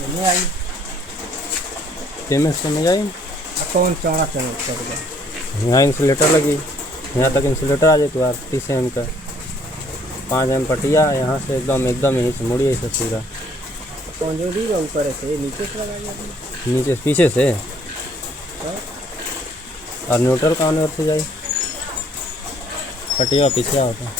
नहीं आई पेमेंट से नहीं आई। कौन चौड़ा पेमेंट कर गया। यहाँ इंसुलेटर लगी, यहाँ तक इंसुलेटर आ जाए तो यार 30 एम का 5 एम पटिया यहाँ से एकदम यहीं से मुड़िए से सीधा। कौन जो दी ऊपर से नीचे से लगा दिया नीचे पीछे से और न्यूट्रल कहाँ ओर से जाए पटिया पीछे होता।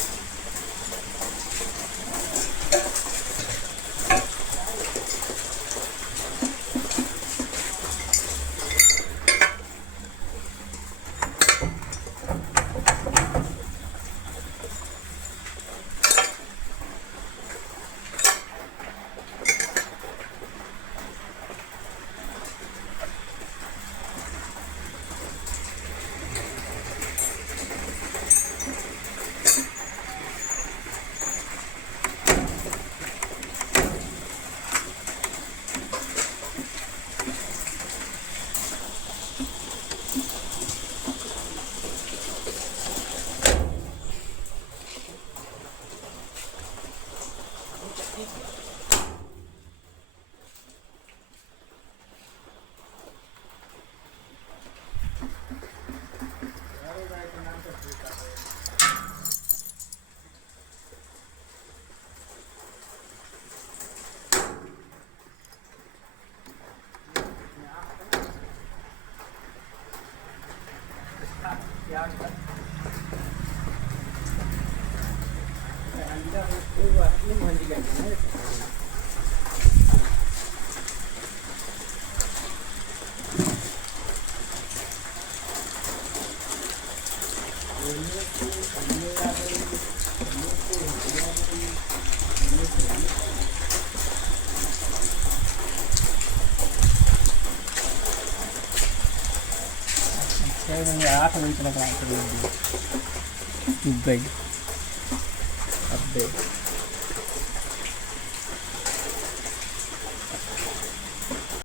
आठ मिनट लग रहा है गई अब